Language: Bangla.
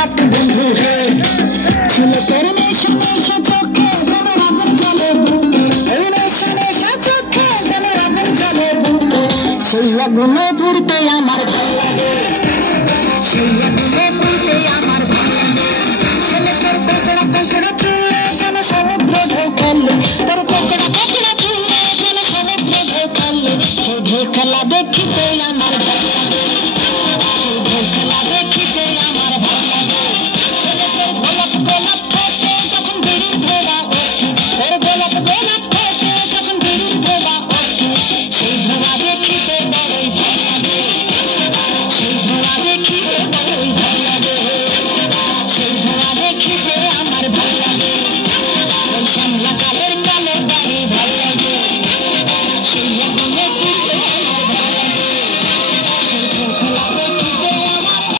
রাত বন্ধু হে ছিল তোর নেশা নেশা চোখে যেন আগুন জ্বলে বুকে এই নেশা নেশা চোখে যেন আগুন জ্বলে বুকে সেই আগুনে পুড়তে আমার ভালো লাগে সেই আগুনে পুড়তে আমার ভালো লাগে ছেলে তোর কোকড়া কোকড়া চুলে যেন সমুদ্র ঢেউ খেলে তোর কোকড়া কোকড়া চুলে যেন সমুদ্র ঢেউ খেলে সেই ঢেউ খেলা দেখিতে